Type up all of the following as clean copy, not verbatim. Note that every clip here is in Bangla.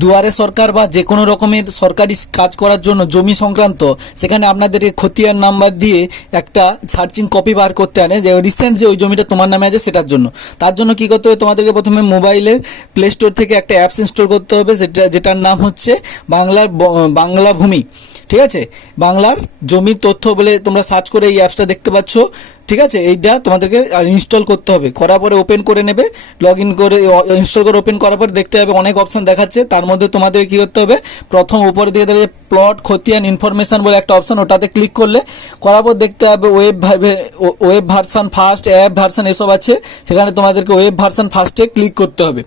দুয়ারে সরকার বা যে কোনো রকমের সরকারি কাজ করার জন্য জমি সংক্রান্ত সেখানে আপনাদেরকে খতিয়ান নাম্বার দিয়ে একটা সার্চিং কপি বার করতে আনে যে রিসেন্ট যে ওই জমিটা তোমার নামে আছে সেটার জন্য। তার জন্য কি করতে হবে, তোমাদেরকে প্রথমে মোবাইলের প্লে স্টোর থেকে একটা অ্যাপস ইনস্টল করতে হবে, যেটার নাম হচ্ছে বাংলা ভূমি। ঠিক আছে, বাংলার জমির তথ্য বলে তোমরা সার্চ করে এই অ্যাপসটা দেখতে পাচ্ছ। ঠিক আছে, এইটা তোমাদেরকে ইনস্টল করতে হবে, করার পরে ওপেন করে নেবে, লগ ইন করে ইনস্টল করে ওপেন করার পরে দেখতে হবে অনেক অপশন দেখাচ্ছে। তার মধ্যে তোমাদের কি করতে হবে, প্রথম উপরে দিয়ে দেবে প্লট খতিয়ান ইনফরমেশন বলে একটা অপশন, ওটাতে ক্লিক করলে করার পর দেখতে হবে web version first, app version এসব আছে, সেখানে তোমাদেরকে ওয়েব ভার্সন ফার্স্টে ক্লিক করতে হবে।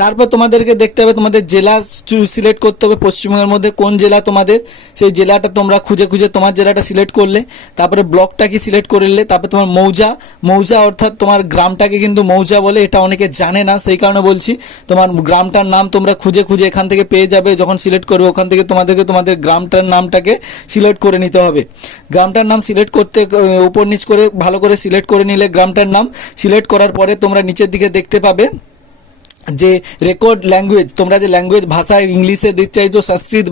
তারপর তোমাদেরকে দেখতে হবে তোমাদের জেলা সিলেক্ট করতে হবে, পশ্চিমবঙ্গের মধ্যে কোন জেলা তোমাদের, সেই জেলাটা তোমরা খুঁজে খুঁজে তোমার জেলাটা সিলেক্ট করলে। তারপরে ব্লকটা কি সিলেক্ট করলে, তারপরে তোমার মৌজা অর্থাৎ তোমার গ্রামটাকে কিন্তু মৌজা বলে, এটা অনেকে জানে না, সেই কারণে বলছি। তোমার গ্রামটার নাম তোমরা খুঁজে খুঁজে এখান থেকে পেয়ে যাবে, যখন সিলেক্ট করবে ওখান থেকে তোমাদেরকে তোমাদের গ্রামটার নামটাকে সিলেক্ট করে নিতে হবে। গ্রামটার নাম সিলেক্ট করতে উপর নিচ করে ভালো করে সিলেক্ট করে নিলে গ্রামটার নাম সিলেক্ট করার পরে তোমরা নিচের দিকে দেখতে পাবে যে রেকর্ড ল্যাঙ্গুয়েজ, তোমরা যে ল্যাঙ্গুয়েজ ভাষা ইংলিশে দিতে চাইছো, সংস্কৃত,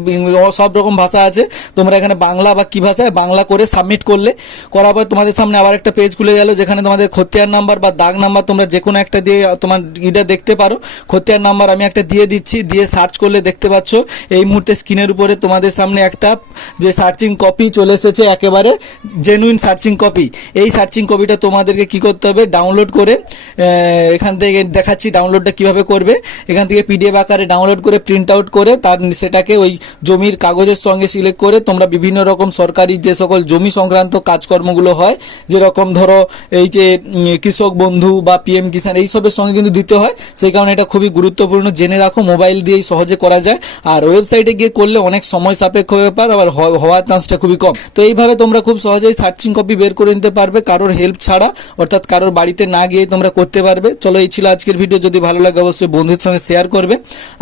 সব রকম ভাষা আছে, তোমরা এখানে বাংলা বা কি ভাষায় বাংলা করে সাবমিট করলে, করার পর তোমাদের সামনে আবার একটা পেজ খুলে গেল, যেখানে তোমাদের খতিয়ান নাম্বার বা দাগ নাম্বার তোমরা যে কোনো একটা দিয়ে তোমার এটা দেখতে পারো। খতিয়ান নাম্বার আমি একটা দিয়ে দিচ্ছি, দিয়ে সার্চ করলে দেখতে পাচ্ছ এই মুহূর্তে স্ক্রিনের উপরে তোমাদের সামনে একটা যে সার্চিং কপি চলে এসেছে, একেবারে জেনুইন সার্চিং কপি। এই সার্চিং কপিটা তোমাদেরকে কি করতে হবে, ডাউনলোড করে, এখান থেকে দেখাচ্ছি ডাউনলোডটা কিভাবে করবে। এখান থেকে পিডিএফ আকারে ডাউনলোড করে প্রিন্ট আউট করে সেটাকে ওই জমির কাগজের সঙ্গে সিলেক্ট করে তোমরা বিভিন্ন রকম সরকারি যে সকল জমি সংক্রান্ত কাজকর্মগুলো হয়, যেরকম ধরো এই যে কৃষক বন্ধু বা পিএম কিষাণ, এইসবের সঙ্গে কিন্তু দিতে হয়, সেই কারণে এটা খুবই গুরুত্বপূর্ণ, জেনে রাখো। মোবাইল দিয়েই সহজে করা যায়, আর ওয়েবসাইটে গিয়ে করলে অনেক সময় সাপেক্ষ ব্যাপার, আবার হওয়ার চান্সটা খুবই কম। তো এইভাবে তোমরা খুব সহজেই সার্চিং কপি বের করে নিতে পারবে, কারোর হেল্প ছাড়া, অর্থাৎ কারোর বাড়িতে না গিয়ে তোমরা করতে পারবে। চলো, এই ছিল আজকের ভিডিও। যদি ভালো লাগে অবশ্যই বন্ধুদের সঙ্গে শেয়ার করবে,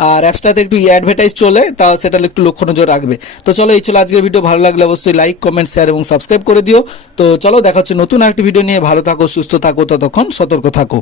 আর অ্যাপসটাতে একটু অ্যাডভার্টাইজ চলে, তা সেটা একটু লক্ষ্য নজর রাখবে। তো চলো, এই ছিল আজকের ভিডিও। ভালো লাগলে অবশ্যই লাইক, কমেন্ট, শেয়ার এবং সাবস্ক্রাইব করে দিও। তো চলো, দেখা হচ্ছে নতুন একটি ভিডিও নিয়ে। ভালো থাকো, সুস্থ থাকো, ততক্ষণ সতর্ক থাকো।